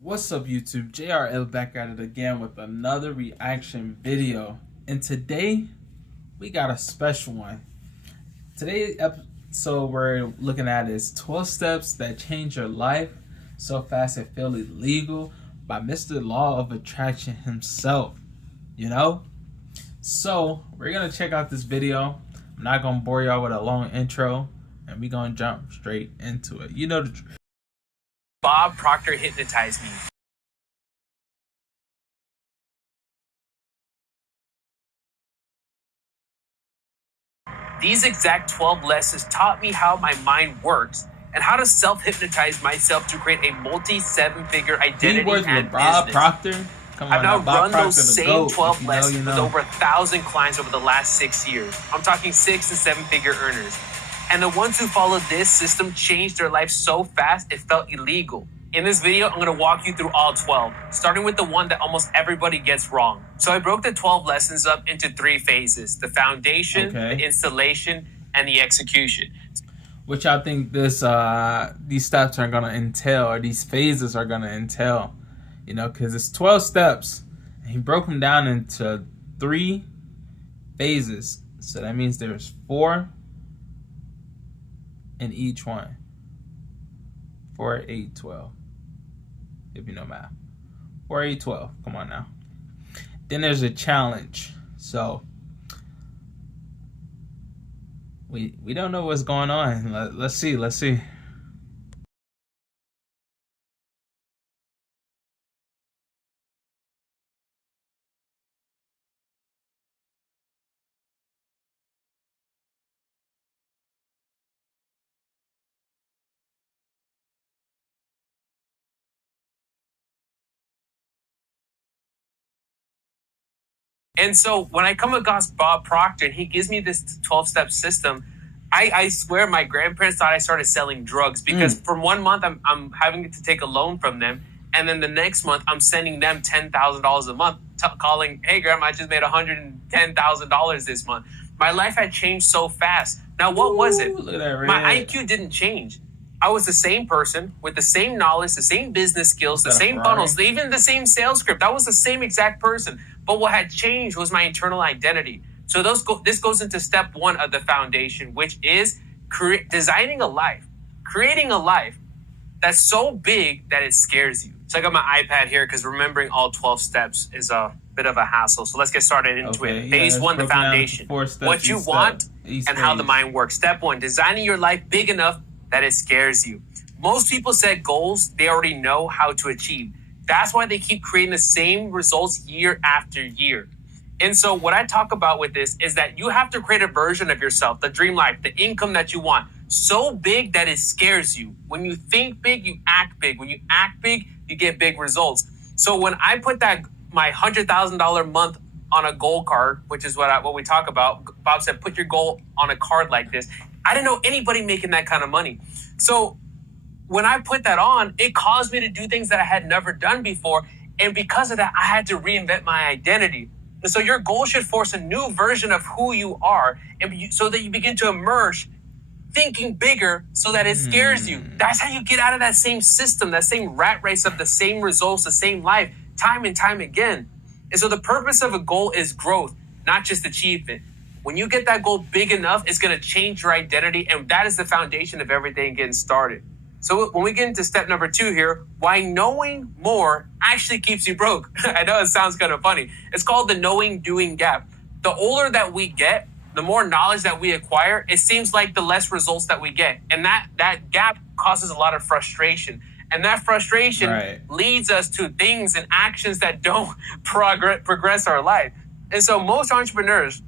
What's up YouTube? JRL back at it again with another reaction video. And today we got a special one. Today's episode we're looking at is 12 steps that change your life so fast it feels illegal by Mr. Law of Attraction himself. You know? So we're gonna check out this video. I'm not gonna bore y'all with a long intro and we're gonna jump straight into it. You know the truth. Bob Proctor hypnotized me. These exact 12 lessons taught me how my mind works and how to self-hypnotize myself to create a multi-seven-figure identity and Bob business. Proctor. Come on, I've now run those the same GOAT. 12 lessons you know. with over 1,000 clients over the last 6 years. I'm talking 6 and 7-figure earners. And the ones who followed this system changed their life so fast it felt illegal. In this video, I'm going to walk you through all 12, starting with the one that almost everybody gets wrong. So I broke the 12 lessons up into 3 phases: the foundation, the installation, and the execution. Which I think this these steps are going to entail, or these phases are going to entail, you know, because it's 12 steps. And he broke them down into 3 phases. So that means there's 4 in each one. 4, 8, 12. If you know math. 4, 8, 12. Come on now. Then there's a challenge. So we don't know what's going on. Let's see. And so when I come across Bob Proctor and he gives me this 12-step system, I swear my grandparents thought I started selling drugs, because from 1 month I'm having to take a loan from them, and then the next month I'm sending them $10,000 a month, calling, "Hey grandma, I just made $110,000 this month." My life had changed so fast. Now what was it? Look at that red. My IQ didn't change. I was the same person with the same knowledge, the same business skills, the same funnels, even the same sales script. I was the same exact person. But what had changed was my internal identity. So this goes into step 1 of the foundation, which is designing a life, creating a life that's so big that it scares you. So I got my iPad here because remembering all 12 steps is a bit of a hassle. So let's get started into it. Phase 1, the foundation. What you want and how the mind works. Step 1, designing your life big enough that it scares you. Most people set goals they already know how to achieve. That's why they keep creating the same results year after year. And so what I talk about with this is that you have to create a version of yourself, the dream life, the income that you want, so big that it scares you. When you think big, you act big. When you act big, you get big results. So when I put my $100,000 month on a goal card, which is what we talk about, Bob said, put your goal on a card like this. I didn't know anybody making that kind of money. So when I put that on, it caused me to do things that I had never done before. And because of that, I had to reinvent my identity. And so your goal should force a new version of who you are, and so that you begin to emerge thinking bigger so that it scares you. That's how you get out of that same system, that same rat race of the same results, the same life, time and time again. And so the purpose of a goal is growth, not just achievement. When you get that goal big enough, it's going to change your identity, and that is the foundation of everything getting started. So when we get into step number 2 here, why knowing more actually keeps you broke. I know it sounds kind of funny. It's called the knowing-doing gap. The older that we get, the more knowledge that we acquire, it seems like the less results that we get. And that gap causes a lot of frustration. And that frustration leads us to things and actions that don't progress our life. And so most entrepreneurs,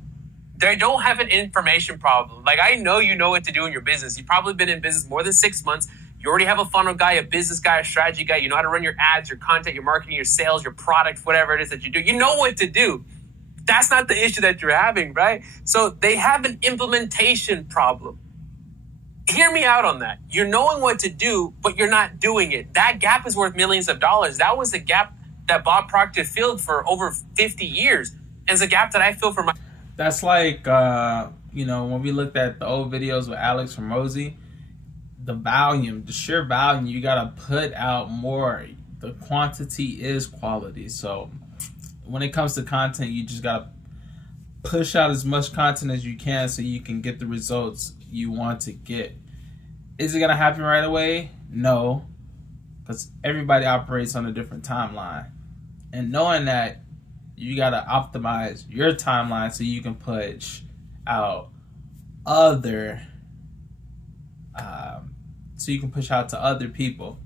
they don't have an information problem. Like, I know you know what to do in your business. You've probably been in business more than 6 months. You already have a funnel guy, a business guy, a strategy guy. You know how to run your ads, your content, your marketing, your sales, your product, whatever it is that you do. You know what to do. That's not the issue that you're having, right? So they have an implementation problem. Hear me out on that. You're knowing what to do, but you're not doing it. That gap is worth millions of dollars. That was the gap that Bob Proctor filled for over 50 years. And it's a gap that I feel for my... That's like, you know, when we looked at the old videos with Alex Hormozi, the volume, the sheer volume, you gotta put out more. the quantity is quality. So when it comes to content, you just gotta push out as much content as you can so you can get the results you want to get. Is it gonna happen right away? No, because everybody operates on a different timeline. And knowing that, you gotta optimize your timeline so you can push out other, so you can push out to other people.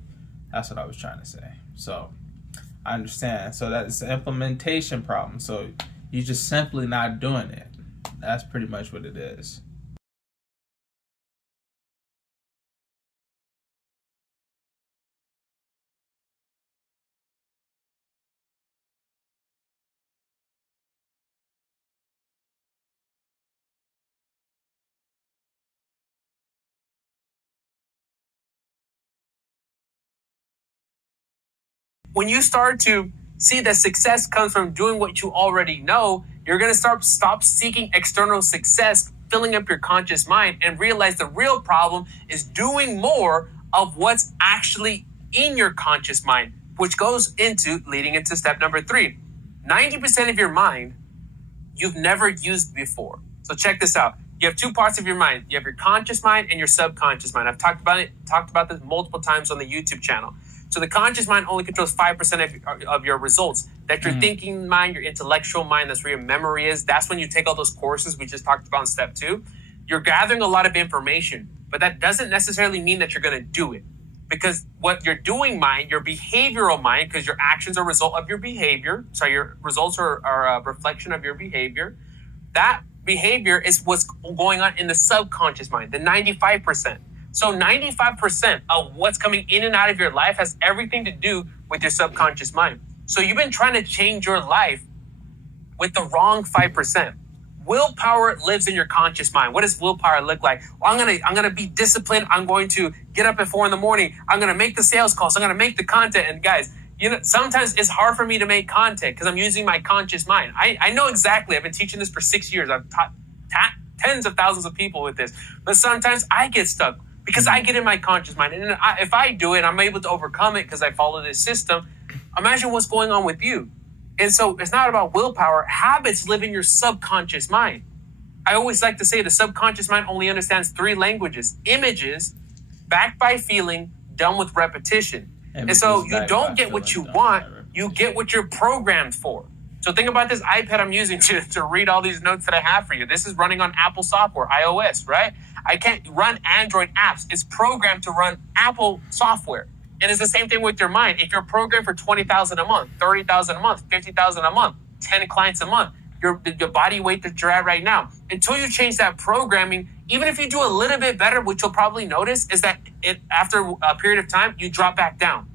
That's what I was trying to say. So I understand. So that's the implementation problem. So you're just simply not doing it. That's pretty much what it is. When you start to see that success comes from doing what you already know, you're going to stop seeking external success, filling up your conscious mind, and realize the real problem is doing more of what's actually in your conscious mind, which goes into leading into step number 3. 90% of your mind you've never used before. So check this out. You have two parts of your mind. You have your conscious mind and your subconscious mind. I've talked about this multiple times on the YouTube channel. So the conscious mind only controls 5% of your results. That's your thinking mind, your intellectual mind. That's where your memory is. That's when you take all those courses we just talked about in step 2. You're gathering a lot of information, but that doesn't necessarily mean that you're going to do it. Because what you're doing mind, your behavioral mind, because your actions are a result of your behavior. So your results are a reflection of your behavior. That behavior is what's going on in the subconscious mind, the 95%. So 95% of what's coming in and out of your life has everything to do with your subconscious mind. So you've been trying to change your life with the wrong 5%. Willpower lives in your conscious mind. What does willpower look like? Well, I'm gonna be disciplined. I'm going to get up at 4 a.m. I'm gonna make the sales calls. I'm gonna make the content. And guys, sometimes it's hard for me to make content because I'm using my conscious mind. I know exactly. I've been teaching this for 6 years. I've taught tens of thousands of people with this. But sometimes I get stuck because I get in my conscious mind. And if I do it, I'm able to overcome it because I follow this system. Imagine what's going on with you. And so it's not about willpower. Habits live in your subconscious mind. I always like to say the subconscious mind only understands 3 languages: images, backed by feeling, done with repetition. And so you don't get what you want, you get what you're programmed for. So think about this iPad I'm using to read all these notes that I have for you. This is running on Apple software, iOS, right? I can't run Android apps. It's programmed to run Apple software. And it's the same thing with your mind. If you're programmed for $20,000 a month, $30,000 a month, $50,000 a month, 10 clients a month, your body weight that you're at right now, until you change that programming, even if you do a little bit better, which you'll probably notice is that after a period of time, you drop back down.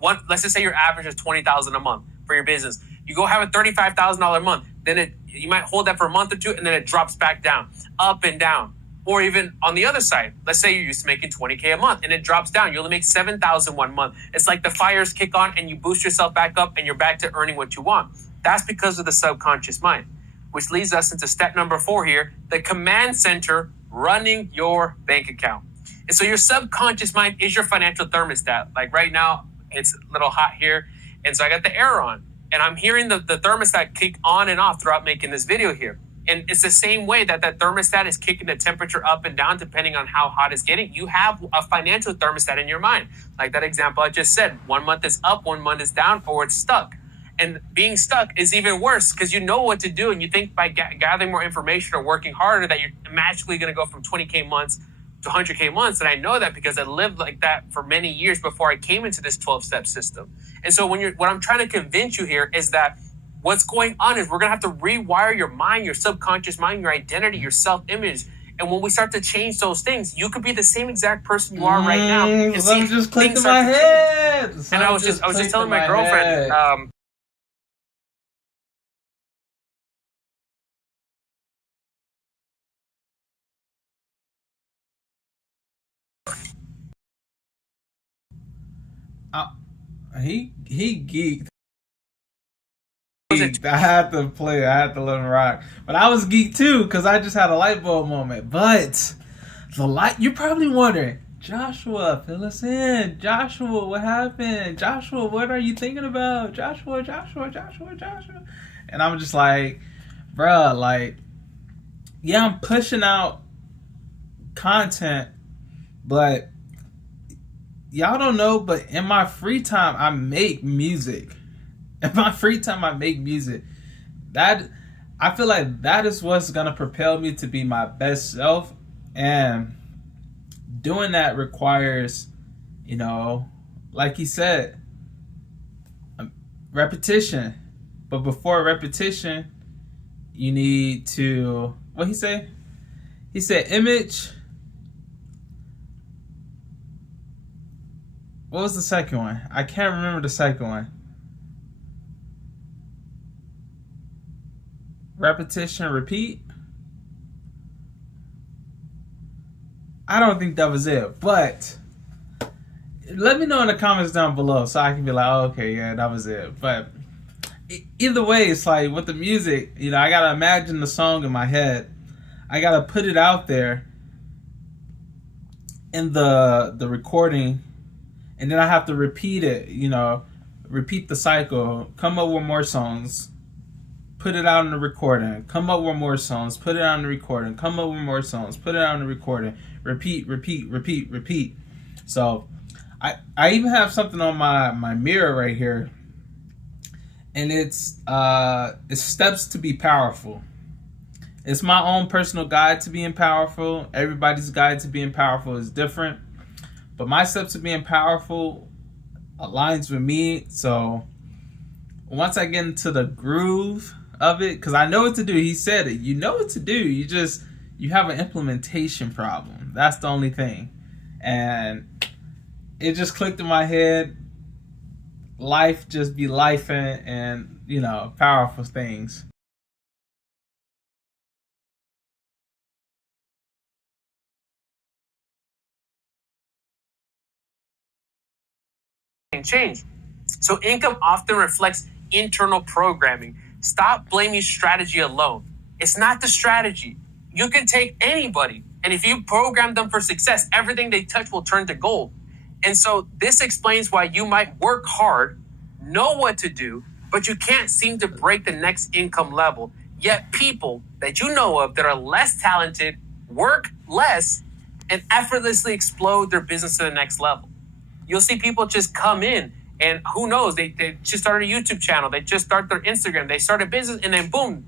Let's just say your average is $20,000 a month for your business. You go have a $35,000 a month, then you might hold that for a month or two, and then it drops back down, up and down. Or even on the other side, let's say you're used to making $20K a month and it drops down. You only make $7,000 one month. It's like the fires kick on and you boost yourself back up and you're back to earning what you want. That's because of the subconscious mind, which leads us into step number 4 here, the command center running your bank account. And so your subconscious mind is your financial thermostat. Like right now, it's a little hot here. And so I got the air on and I'm hearing the thermostat kick on and off throughout making this video here. And it's the same way that thermostat is kicking the temperature up and down depending on how hot it's getting. You have a financial thermostat in your mind. Like that example I just said, 1 month is up, 1 month is down, or it's stuck. And being stuck is even worse because you know what to do and you think by gathering more information or working harder that you're magically going to go from 20K months to 100K months. And I know that because I lived like that for many years before I came into this 12-step system. And so what I'm trying to convince you here is that what's going on is we're going to have to rewire your mind, your subconscious mind, your identity, your self-image. And when we start to change those things, you could be the same exact person you are right now. And I'm just clicking my head. And I was just telling my girlfriend, he geeked. I had to let him rock. But I was geeked too because I just had a light bulb moment. But you're probably wondering, Joshua, fill us in. Joshua, what happened? Joshua, what are you thinking about? Joshua, Joshua, Joshua, Joshua. And I'm just like, bruh, like, yeah, I'm pushing out content, but y'all don't know, but in my free time, I make music. In my free time, I make music. That, I feel like that is what's gonna propel me to be my best self. And doing that requires, you know, like he said, repetition. But before repetition, you need to, what he say? He said image. What was the second one? I can't remember the second one. Repetition, repeat. I don't think that was it, but let me know in the comments down below so I can be like, oh, okay, yeah, that was it. But either way, it's like with the music, you know, I gotta imagine the song in my head. I gotta put it out there in the recording, and then I have to repeat it, you know, repeat the cycle, come up with more songs, put it out in the recording, come up with more songs, put it out in the recording, come up with more songs, put it out in the recording, repeat, repeat, repeat, repeat. So I even have something on my mirror right here, and it's steps to be powerful. It's my own personal guide to being powerful. Everybody's guide to being powerful is different, but my steps to being powerful aligns with me. So once I get into the groove of it, because I know what to do. He said it. You know what to do. You have an implementation problem. That's the only thing. And it just clicked in my head. Life just be lifing, and, you know, powerful things. Change. So income often reflects internal programming. Stop blaming strategy alone. It's not the strategy. You can take anybody, and if you program them for success, everything they touch will turn to gold. And so this explains why you might work hard, know what to do, but you can't seem to break the next income level. Yet people that you know of that are less talented work less and effortlessly explode their business to the next level. You'll see people just come in, and who knows, they just started a YouTube channel, they just start their Instagram, they start a business, and then boom,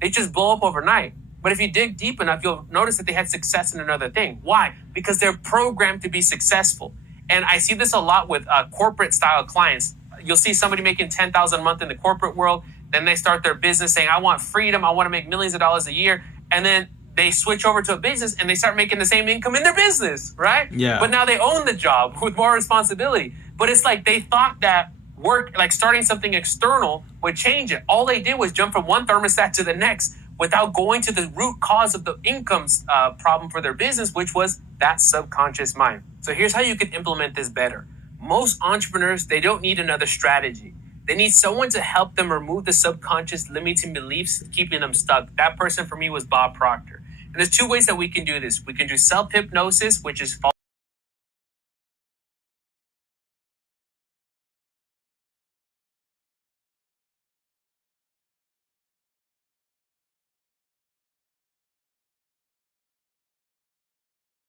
they just blow up overnight. But if you dig deep enough, you'll notice that they had success in another thing. Why? Because they're programmed to be successful. And I see this a lot with corporate style clients. You'll see somebody making $10,000 a month in the corporate world, then they start their business saying, I want freedom, I want to make millions of dollars a year, and then they switch over to a business and they start making the same income in their business, right? Yeah. But now they own the job with more responsibility. But it's like they thought that work, like starting something external, would change it. All they did was jump from one thermostat to the next without going to the root cause of the income problem for their business, which was that subconscious mind. So here's how you can implement this better. Most entrepreneurs, they don't need another strategy. They need someone to help them remove the subconscious limiting beliefs keeping them stuck. That person for me was Bob Proctor. And there's two ways that we can do this. We can do self-hypnosis, which is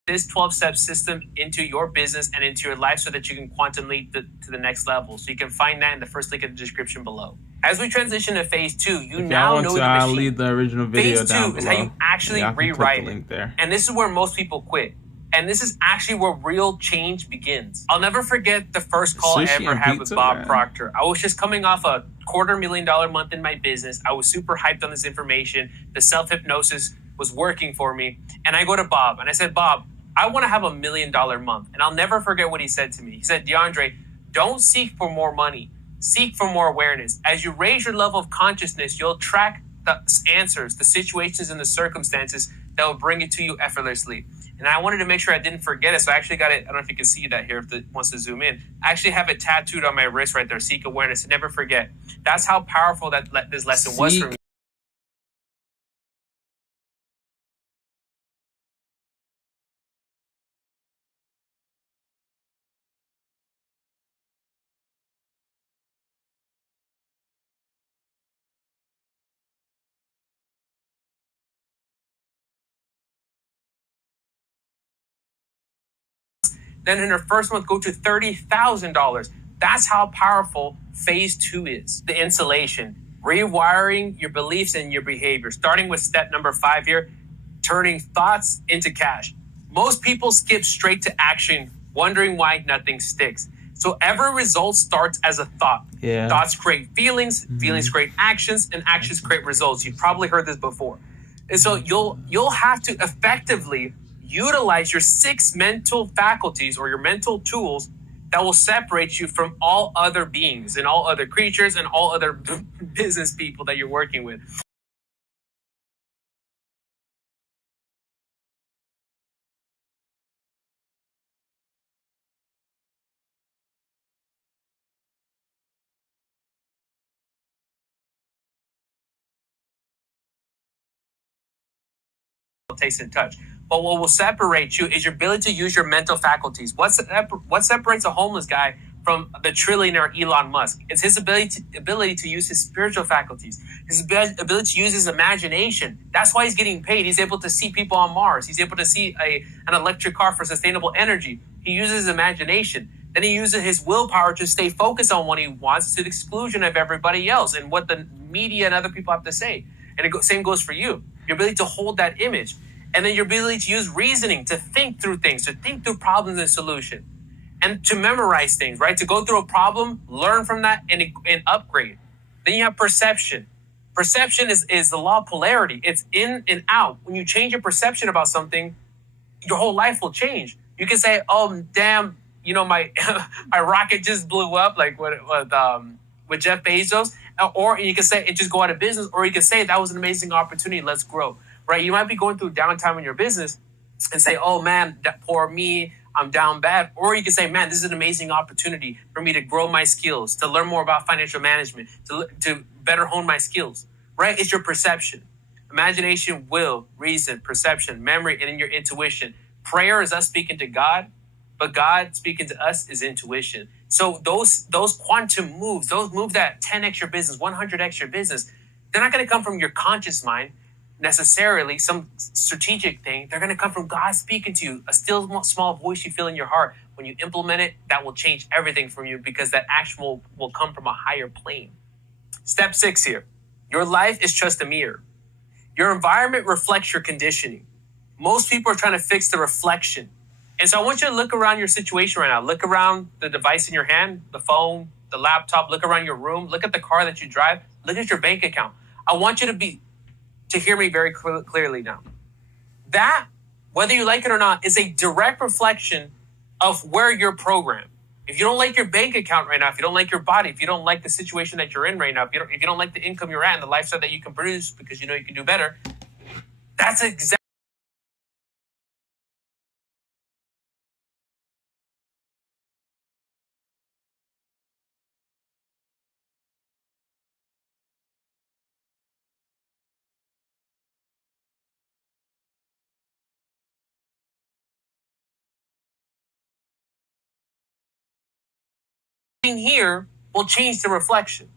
this 12-step system into your business and into your life so that you can quantum leap to the next level. So you can find that in the first link in the description below. As we transition to phase 2, you now know the machine. I'll leave the original video phase down 2 is below. how you actually rewrite it. And this is where most people quit. And this is actually where real change begins. I'll never forget the first call I ever had with Bob Proctor. I was just coming off a $250,000 month in my business. I was super hyped on this information. The self-hypnosis was working for me. And I go to Bob and I said, Bob, I want to have $1 million month. And I'll never forget what he said to me. He said, DeAndre, don't seek for more money. Seek for more awareness. As you raise your level of consciousness, you'll track the answers, the situations and the circumstances that will bring it to you effortlessly. And I wanted to make sure I didn't forget it. So I actually got it. I don't know if you can see that here if it wants to zoom in. I actually have it tattooed on my wrist right there. Seek awareness. Never forget. That's how powerful that this lesson was for me. then in her first month go to $30,000. That's how powerful phase 2 is. The insulation, rewiring your beliefs and your behavior, starting with step number 5 here, turning thoughts into cash. Most people skip straight to action, wondering why nothing sticks. So every result starts as a thought. Yeah. Thoughts create feelings, feelings create actions, and actions create results. You've probably heard this before. And so you'll have to effectively utilize your 6 mental faculties or your mental tools that will separate you from all other beings and all other creatures and all other business people that you're working with. Taste and touch. But what will separate you is your ability to use your mental faculties. What separates a homeless guy from the trillionaire Elon Musk? It's his ability to use his spiritual faculties, his ability to use his imagination. That's why he's getting paid. He's able to see people on Mars. He's able to see an electric car for sustainable energy. He uses his imagination. Then he uses his willpower to stay focused on what he wants to the exclusion of everybody else and what the media and other people have to say. And same goes for you. Your ability to hold that image. And then your ability to use reasoning, to think through things, to think through problems and solution. And to memorize things, right? To go through a problem, learn from that, and upgrade. Then you have perception. Perception is the law of polarity. It's in and out. When you change your perception about something, your whole life will change. You can say, oh, damn, my my rocket just blew up, like with Jeff Bezos. Or you can say it just go out of business. Or you can say that was an amazing opportunity. Let's grow. Right? You might be going through downtime in your business and say, oh man, that poor me, I'm down bad. Or you can say, man, this is an amazing opportunity for me to grow my skills, to learn more about financial management, to better hone my skills, right? It's your perception. Imagination, will, reason, perception, memory, and in your intuition. Prayer is us speaking to God, but God speaking to us is intuition. So those quantum moves, those moves that 10x your business, 100x your business, they're not going to come from your conscious mind, necessarily some strategic thing. They're going to come from God speaking to you, a still small voice you feel in your heart. When you implement it, that will change everything from you because that action will come from a higher plane. Step 6 here. Your life is just a mirror. Your environment reflects your conditioning. Most people are trying to fix the reflection. And so I want you to look around your situation right now. Look around the device in your hand, the phone, the laptop. Look around your room. Look at the car that you drive. Look at your bank account. I want you to hear me very clearly now. That, whether you like it or not, is a direct reflection of where you're programmed. If you don't like your bank account right now, if you don't like your body, if you don't like the situation that you're in right now, if you don't like the income you're at and the lifestyle that you can produce because you know you can do better, that's exactly here will change the reflection.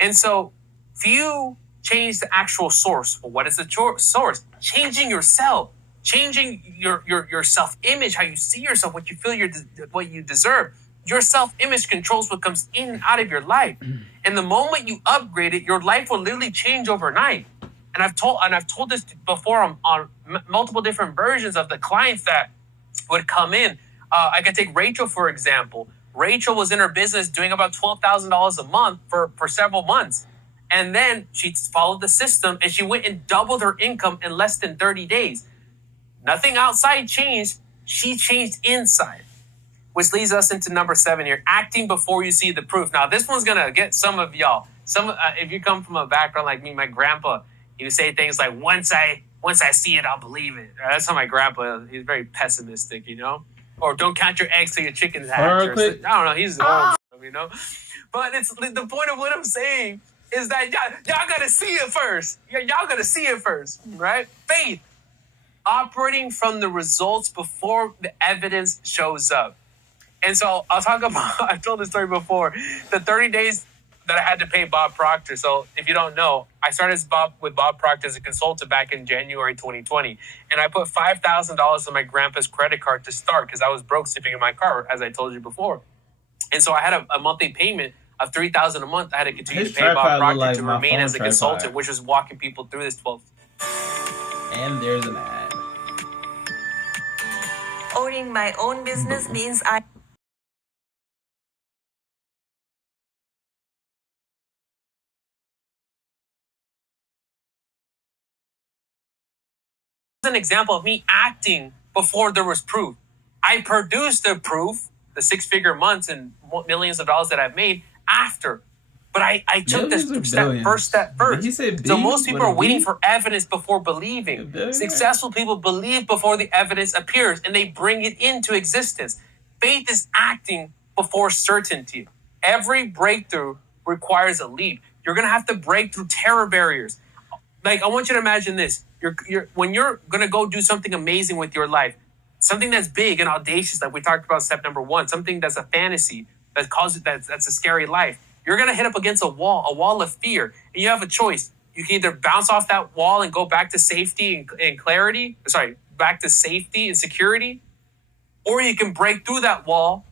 And so if you change the actual source, well, what is the source? Changing yourself, changing your self-image, how you see yourself, what you feel what you deserve. Your self-image controls what comes in and out of your life. And the moment you upgrade it, your life will literally change overnight. And I've told this before on multiple different versions of the clients that would come in. I can take Rachel, for example. Rachel was in her business doing about $12,000 a month for several months. And then she followed the system and she went and doubled her income in less than 30 days. Nothing outside changed. She changed inside, which leads us into number 7 here, acting before you see the proof. Now, this one's going to get some of y'all. If you come from a background like me, my grandpa, he would say things like, once I see it, I'll believe it. That's how my grandpa, he's very pessimistic, Or don't count your eggs till your chicken's hatch. I don't know. He's old, But it's the point of what I'm saying is that y'all gotta see it first. Y'all gotta see it first, right? Faith, operating from the results before the evidence shows up. And so I'll talk about. I told this story before. The 30 days that I had to pay Bob Proctor. So if you don't know, I started with Bob Proctor as a consultant back in January 2020. And I put $5,000 on my grandpa's credit card to start because I was broke sleeping in my car, as I told you before. And so I had a monthly payment of $3,000 a month. I had to continue to pay Bob Proctor to remain as a consultant, which was walking people through this 12. And there's an ad. Owning my own business means I... An example of me acting before there was proof. I produced the proof, the 6-figure months and millions of dollars that I've made after. But I took this first step first. So most people are waiting for evidence before believing. Successful people believe before the evidence appears and they bring it into existence. Faith is acting before certainty. Every breakthrough requires a leap. You're going to have to break through terror barriers. Like, I want you to imagine this. When you're going to go do something amazing with your life, something that's big and audacious, like we talked about step number 1, something that's a fantasy, that's a scary life, you're going to hit up against a wall of fear. And you have a choice. You can either bounce off that wall and go back to safety and clarity, back to safety and security, or you can break through that wall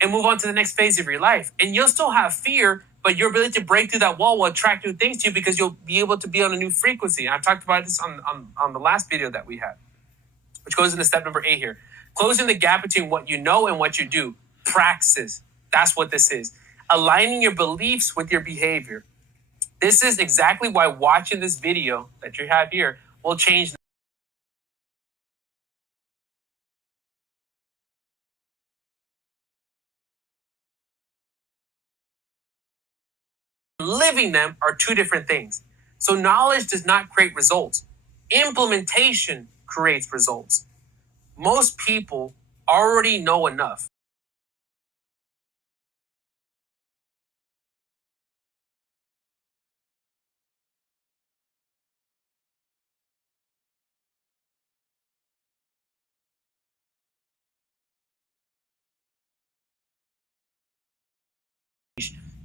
and move on to the next phase of your life. And you'll still have fear, but your ability to break through that wall will attract new things to you because you'll be able to be on a new frequency. And I've talked about this on the last video that we had, which goes into step number 8 here. Closing the gap between what you know and what you do. Praxis. That's what this is. Aligning your beliefs with your behavior. This is exactly why watching this video that you have here will change. Living them are two different things. So knowledge does not create results. Implementation creates results. Most people already know enough.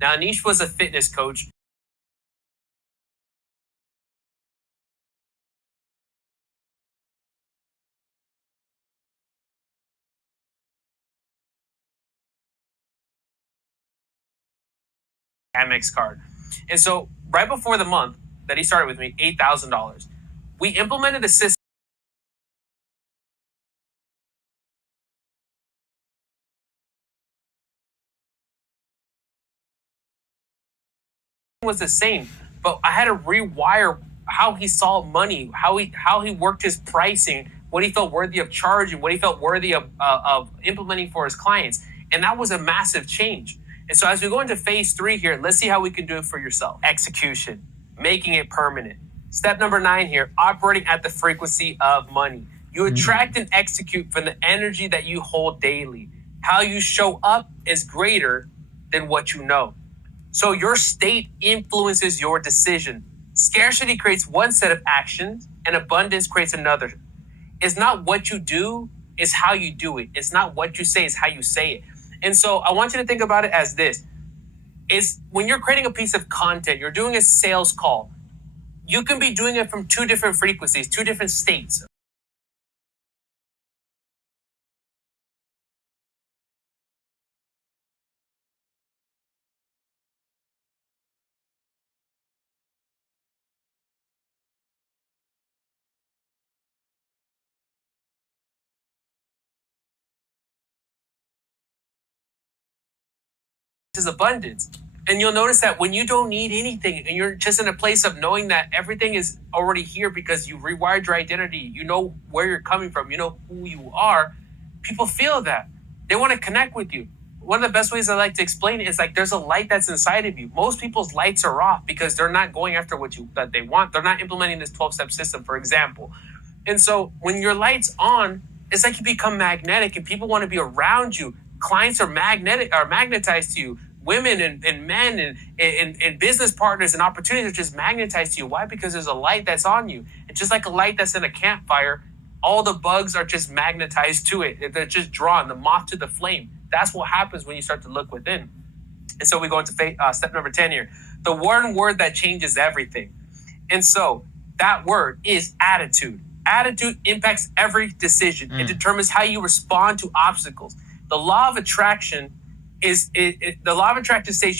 Now, Anish was a fitness coach. Amex card. And so right before the month that he started with me, $8,000, we implemented a system. Was the same, but I had to rewire how he saw money, how he worked his pricing, what he felt worthy of charging, what he felt worthy of implementing for his clients. And that was a massive change. And so as we go into phase 3 here, let's see how we can do it for yourself. Execution, making it permanent. Step number 9 here, operating at the frequency of money. You attract and execute from the energy that you hold daily. How you show up is greater than what you know. So your state influences your decision. Scarcity creates one set of actions and abundance creates another. It's not what you do, it's how you do it. It's not what you say, it's how you say it. And so I want you to think about it as this. Is when you're creating a piece of content, you're doing a sales call, you can be doing it from 2 different frequencies, 2 different states. Is abundance. And you'll notice that when you don't need anything and you're just in a place of knowing that everything is already here because you rewired your identity, you know where you're coming from, you know who you are, people feel that. They want to connect with you. One of the best ways I like to explain it is like there's a light that's inside of you. Most people's lights are off because they're not going after that they want. They're not implementing this 12-step system, for example. And so when your light's on, it's like you become magnetic and people want to be around you. Clients are magnetized to you. Women and men and business partners and opportunities are just magnetized to you. Why? Because there's a light that's on you. And just like a light that's in a campfire, all the bugs are just magnetized to it. They're just drawn, the moth to the flame. That's what happens when you start to look within. And so we go into step number 10 here. The one word that changes everything. And so that word is attitude. Attitude impacts every decision. It determines how you respond to obstacles. The law of attraction states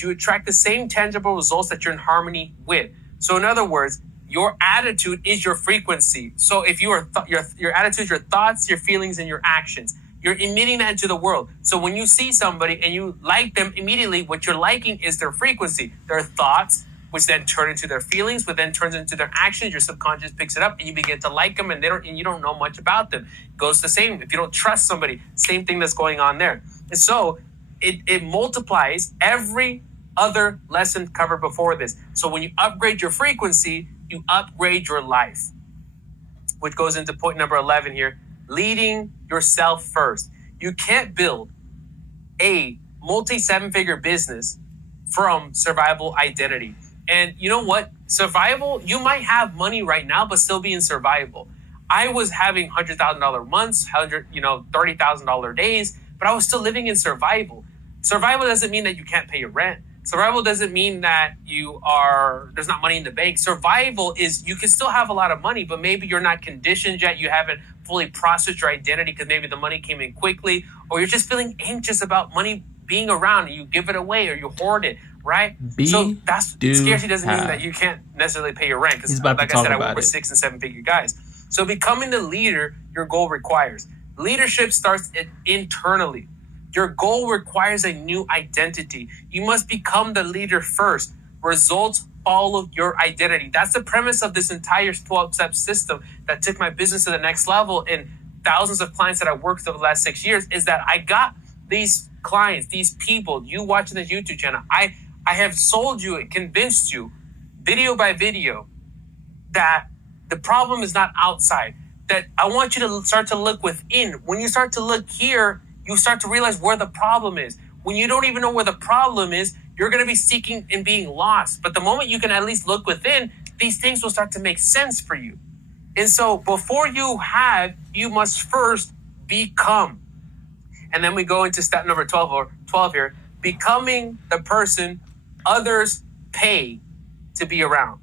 you attract the same tangible results that you're in harmony with. So in other words, your attitude is your frequency. So if your attitude, your thoughts, your feelings, and your actions, you're emitting that into the world. So when you see somebody and you like them immediately, what you're liking is their frequency, their thoughts, which then turn into their feelings, which then turns into their actions. Your subconscious picks it up, and you begin to like them, and you don't know much about them. It goes the same. If you don't trust somebody, same thing that's going on there. And so it multiplies every other lesson covered before this. So when you upgrade your frequency, you upgrade your life, which goes into point number 11 here, leading yourself first. You can't build a multi-7-figure business from survival identity. And you know what? Survival, you might have money right now, but still be in survival. I was having $100,000 months, $30,000 days, but I was still living in survival. Survival doesn't mean that you can't pay your rent. Survival doesn't mean that there's not money in the bank. Survival is you can still have a lot of money, but maybe you're not conditioned yet. You haven't fully processed your identity because maybe the money came in quickly, or you're just feeling anxious about money being around and you give it away or you hoard it, right? So scarcity doesn't mean that you can't necessarily pay your rent, because like I said, I work with 6- and 7-figure guys. So becoming the leader your goal requires. Leadership starts internally. Your goal requires a new identity. You must become the leader first. Results follow your identity. That's the premise of this entire 12-step system that took my business to the next level. And thousands of clients that I worked with over the last 6 years is that I got these clients, these people, you watching this YouTube channel. I have sold you and convinced you video by video that the problem is not outside, that I want you to start to look within. When you start to look here, you start to realize where the problem is. When you don't even know where the problem is, you're going to be seeking and being lost. But the moment you can at least look within, these things will start to make sense for you. And so before you must first become. And then we go into step number 12 here, becoming the person others pay to be around.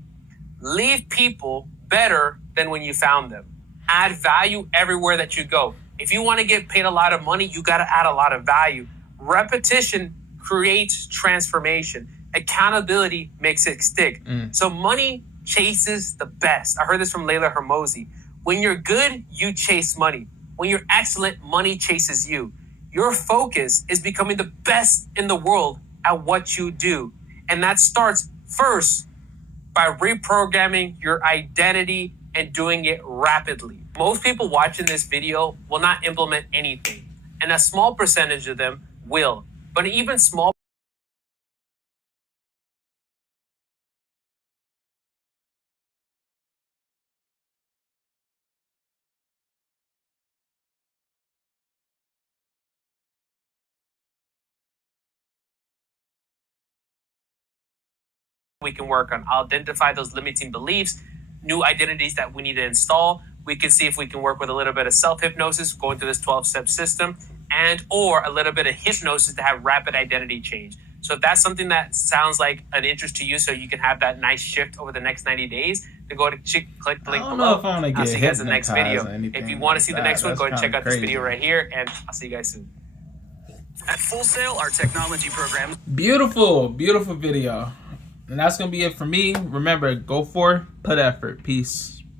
Leave people better than when you found them. Add value everywhere that you go. If you want to get paid a lot of money, you got to add a lot of value. Repetition creates transformation. Accountability makes it stick. So money chases the best. I heard this from Layla Hermosi. When you're good, you chase money. When you're excellent, money chases you. Your focus is becoming the best in the world at what you do. And that starts first by reprogramming your identity and doing it rapidly. Most people watching this video will not implement anything, and a small percentage of them will. But even small we can work on. I'll identify those limiting beliefs, new identities that we need to install. We can see if we can work with a little bit of self-hypnosis, going through this 12-step system, and or a little bit of hypnosis to have rapid identity change. So if that's something that sounds like an interest to you, so you can have that nice shift over the next 90 days, then go to click the link below. I'll see you guys in the next video. If you want to see the next one, go and check out this video right here, and I'll see you guys soon. At Full Sail, our technology program. Beautiful video. And that's going to be it for me. Remember, go for, put effort. Peace.